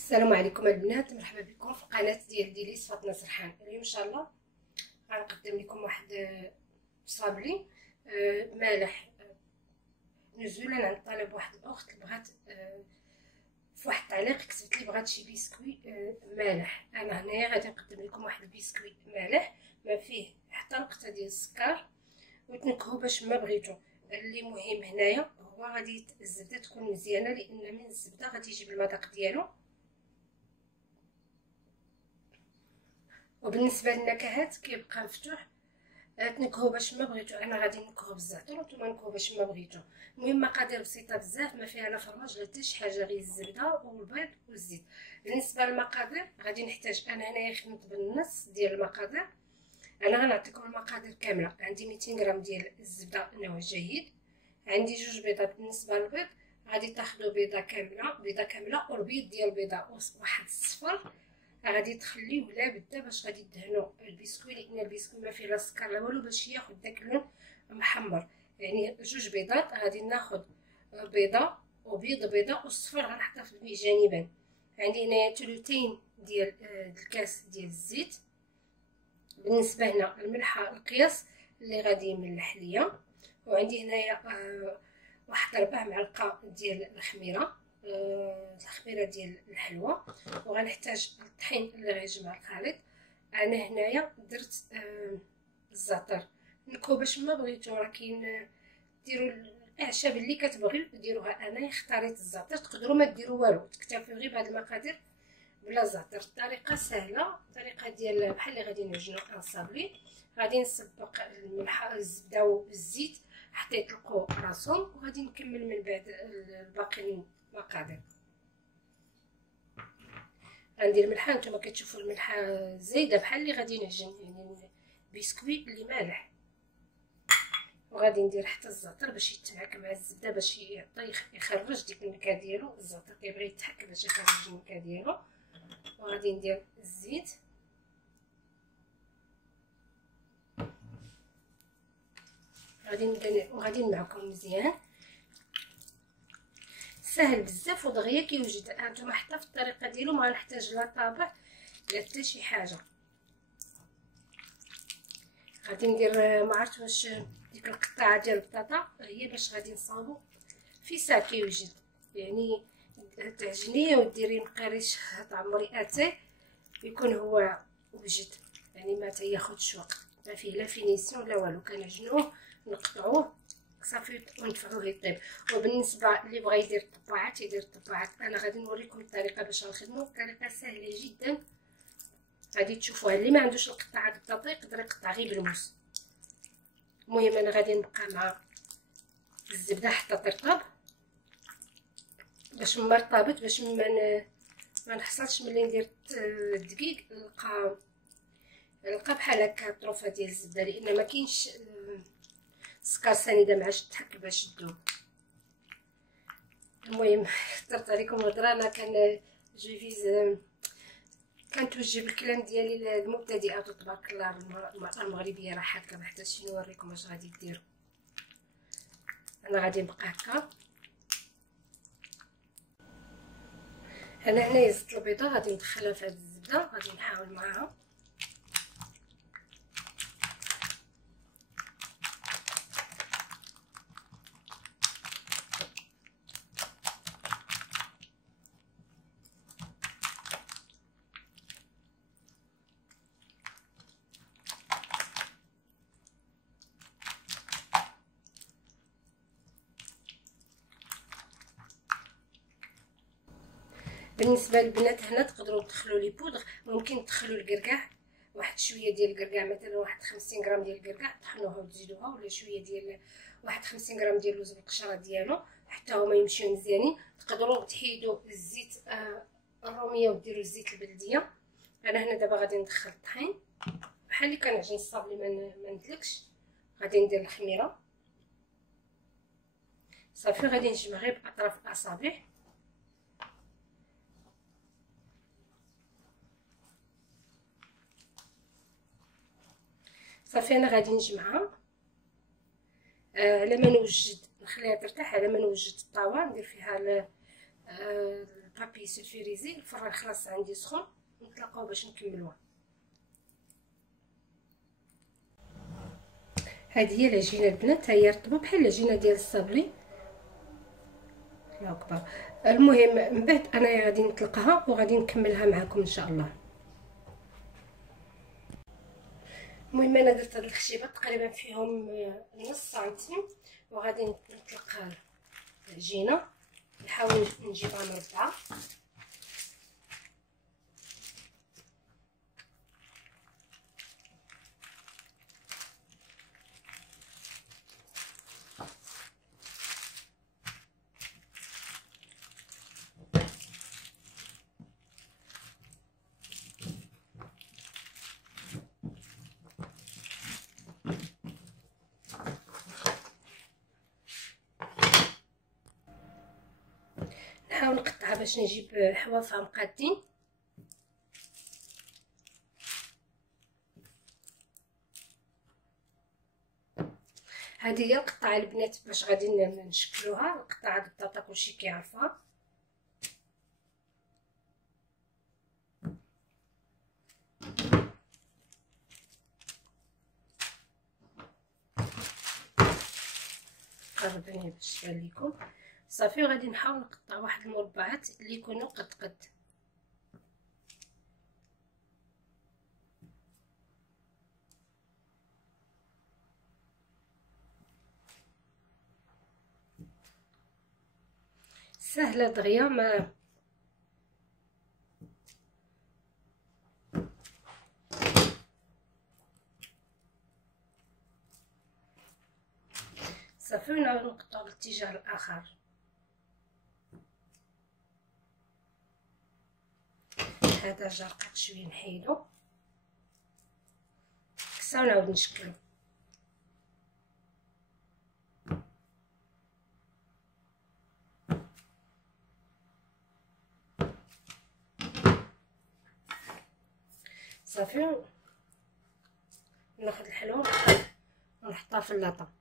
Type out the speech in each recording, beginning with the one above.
السلام عليكم البنات، مرحبا بكم في القناه ديال ديليس فاطمه سرحان. اليوم ان شاء الله غنقدم لكم واحد صابلي مالح نزولا عن طلب واحد الاخت بغات في واحد التعليق كتبت لي بغات شي بسكوي مالح. انا هنايا غادي نقدم لكم واحد البسكوي مالح ما فيه حتى نقطه ديال السكر وتنكهو باش ما بغيتو. اللي مهم هنايا هو غادي الزبده تكون مزيانه، لان من الزبده غادي يجيب المذاق ديالو. وبالنسبه للنكهات كيبقى مفتوح، تنكهو باش ما بغيتو. انا غادي نكهو بالزعتر وانتم نكهو باش ما بغيتو. المهم مقادير بسيطه بزاف، ما فيها لا فرماج لا حتى شي حاجه، غير الزبده والبيض والزيت. بالنسبه للمقادير غادي نحتاج، انا هنايا خدمت بالنص ديال المقادير. انا غنعطيكم المقادير كامله. عندي 200 غرام ديال الزبده نوع جيد، عندي 2 بيضات. بالنسبه للبيض غادي تاخذوا بيضه كامله والبيض ديال البيضه واحد الصفر غادي تخليوه لابد باش غادي دهنوا البسكوي، لان البسكوي ما فيه لا سكر لا والو باش ياخذ داك اللون محمر. يعني 2 بيضات، غادي ناخذ بيضه بيضه والصفر غنحطها في جانبا. عندي هنايا 3 ديال الكاس ديال الزيت. بالنسبه هنا الملحه القياس اللي غادي يملح ليا. وعندي هنايا واحد 4 معلقه ديال الخميره ديال الحلوى. وغنحتاج الطحين اللي غيجمع الخليط. انا هنايا درت الزعتر نكو باش ما بغيتو، راه كاين ديروا الاعشاب اللي كتبغيو ديروها. انا اختاريت الزعتر، تقدروا ما ديروا والو، تكتفيو غير بهاد المقادير بلا زعتر. الطريقه سهله، الطريقه ديال بحال اللي غادي نعجنوا انصابلي. غادي نسبق الملح الزبده والزيت، حطيت القو راسهم، وغادي نكمل من بعد الباقي المقادير. غندير الملحه، نتوما كتشوفوا الملحه زايده بحال اللي غادي نعجن، يعني بسكوي اللي مالح. وغادي ندير حتى الزعتر باش يتمعك مع الزبده باش يعطي يخرج ديك النكهه ديالو. الزعتر كيبغي يتحك باش يخرج النكهه ديالو. وغادي ندير الزيت، غادي نمعكم مزيان. سهل بزاف ودغيا كيوجد. هانتوما حتى في الطريقه ديالو ما غنحتاج لا طابع لا حتى شي حاجه. غادي ندير ما عرفت واش ديك القطعه ديال البطاطا هي باش غادي نصاوبو في ساعه كيوجد. يعني تعجنيه وديري مقريش تعمري اتاي يكون هو وجد، يعني ما تياخذش وقت، ما فيه لا فينيسيون لا والو. كنعجنوه نقطعوه صافي وندفعوه يطيب. وبالنسبه اللي بغى يدير الطباعات يدير الطباعات. انا غادي نوريكم الطريقه باش غنخدمو، الطريقه سهله جدا غادي تشوفوها. اللي ما عندوش القطعه البطاطا يقدر يقطع غير بالموس. المهم انا غادي نبقى مع الزبده حتى ترطب باش ما رطبت، باش ما نحصلش ملي ندير الدقيق نلقى بحال هكا طروفه ديال الزبده، لان ما كاينش السكر سنيده معاش تحك باش تذوب. المهم اخترت عليكم الهضره. انا كنتوجه بالكلام ديالي للمبتدئات، وتبارك الله المراه المغربيه راه حاكه ما حتى نوريكم اش غادي ديروا. انا غادي نبقى هكا. انا هنايا زدت البيضه غادي ندخلها في هاد الزبده، غادي نحاول معاها. بالنسبه للبنات هنا تقدروا تدخلوا لي بودغ، ممكن تدخلوا الكركاع، واحد شويه ديال الكركاع، مثلا واحد 50 غرام ديال الكركاع طحنوها وتزيدوها، ولا شويه ديال واحد 50 غرام ديال اللوز بالقشره ديالو حتى هما يمشيو مزيانين. تقدروا تحيدوا الزيت الروميه وديروا الزيت البلديه. انا هنا دابا غادي ندخل الطحين بحال اللي كنعجن الصابلي ما نتلكش. غادي ندير الخميره صافي، غادي نجمع غير باطراف الاصابع. صافي انا غادي نجمعها. على ما نوجد نخليها ترتاح، على ما نوجد الطاوه ندير فيها البابي سولفيريزي. الفران خلاص عندي سخون، نتلاقاو باش نكملوها. هذه هي العجينه البنات، هي رطبه بحال العجينه ديال الصابلي. الله اكبر. المهم من بعد انا غادي نطلقها وغادي نكملها معكم ان شاء الله. المهم انا درت هاد الخشيبات تقريبا فيهم نص سنتيم، وغادي نطلق العجينه، نحاول نجيبها مربعه. نحاول نقطعها باش نجيب حوافها مقادين. هذه هي القطعه البنات باش غادي نشكلوها. القطعه د البطاطا كلشي كيعرفها. قربني باش تبان لكم صافي. وغادي نحاول نقطع واحد المربعات اللي يكونوا قد سهله دغيا. ما صافي. ونعاود نقطعو بالاتجاه الاخر. هذا جا رقيق شويه نحيدو كسا ونعاود نشكلو. صافي. ناخذ الحلوه ونحطها في اللاطه.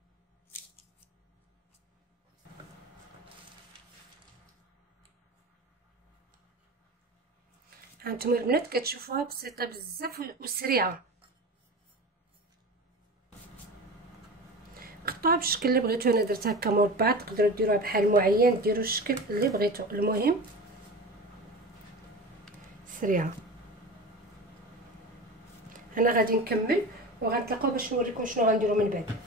هانتوما البنات كتشوفوها بسيطه بزاف وسريعه. قطعوها بالشكل اللي بغيتو. انا درت هكا مربعات، تقدروا ديروها بحال معين، ديروا الشكل اللي بغيتو. المهم سريعه. انا غادي نكمل وغنتلاقاو باش نوريكم شنو غنديروا من بعد.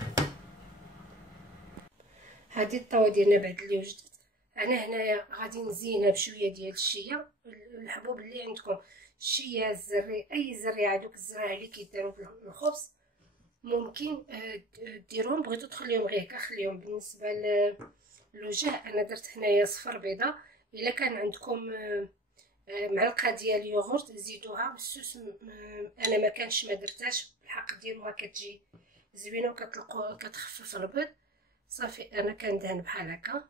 هذه الطاوه ديالنا بعد اللي وجدت. انا هنايا غادي نزينها بشويه ديال الشيه، الحبوب اللي عندكم، الشيه، الزري، اي زري هذوك الزراع اللي كيداروا بالخبز ممكن ديروهم. بغيتو تخليهم غير هكا خليهم. بالنسبه للوجه انا درت هنايا صفر بيضه. الا كان عندكم معلقه ديال يوغورت زيدوها. بالسوس انا ما كانش ما درتهاش، الحق ديروها كتجي زوينه وكتلقوا كتخفف البيض. صافي انا كندهن بحال هكا.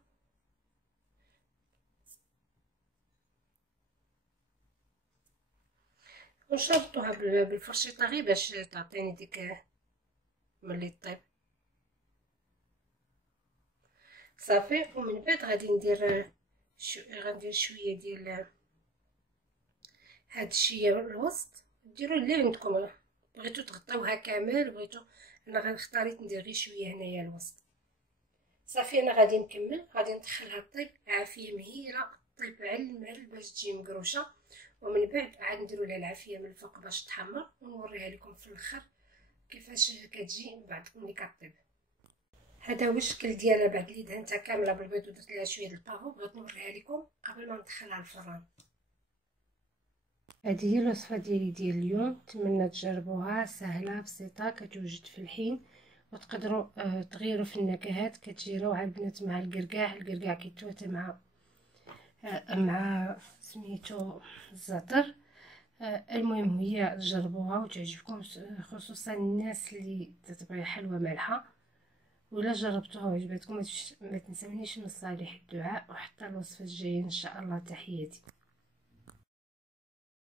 ونشربطوها بالفرشيطه غير باش تعطيني ديك ملي طيب. صافي. ومن بعد غادي ندير شويه ديال هاد الشيه الوسط. ديروا اللي عندكم، بغيتو تغطيوها كامل بغيتو. انا اختاريت ندير غير شويه هنايا الوسط. صافي. انا غادي نكمل، غادي ندخلها طيب عافيه مهيله، طيب على المعل باش تجي مقروشه. ومن بعد عاد نديروا لها العافيه من الفوق باش تحمر، ونوريها لكم في الاخر كيفاش كتجي من بعد ملي كطيب. هذا هو الشكل ديالها بعد اللي دهنتها كامله بالبيض ودرت لها شويه د البافو. بغيت نوريها لكم قبل ما ندخلها الفران. هذه هي الوصفه ديال اليوم. نتمنى تجربوها، سهله بسيطه كتوجد في الحين، وتقدروا تغيروا في النكهات. كتجي روعه البنات مع القرقاع كيتواتى مع سميتو الزعتر. المهم هي تجربوها وتعجبكم، خصوصا الناس اللي تتبغي حلوه مالحه. ولا جربتوها وعجبتكم ما تنسونيش من صالح الدعاء، وحتى الوصفه الجايه ان شاء الله. تحياتي.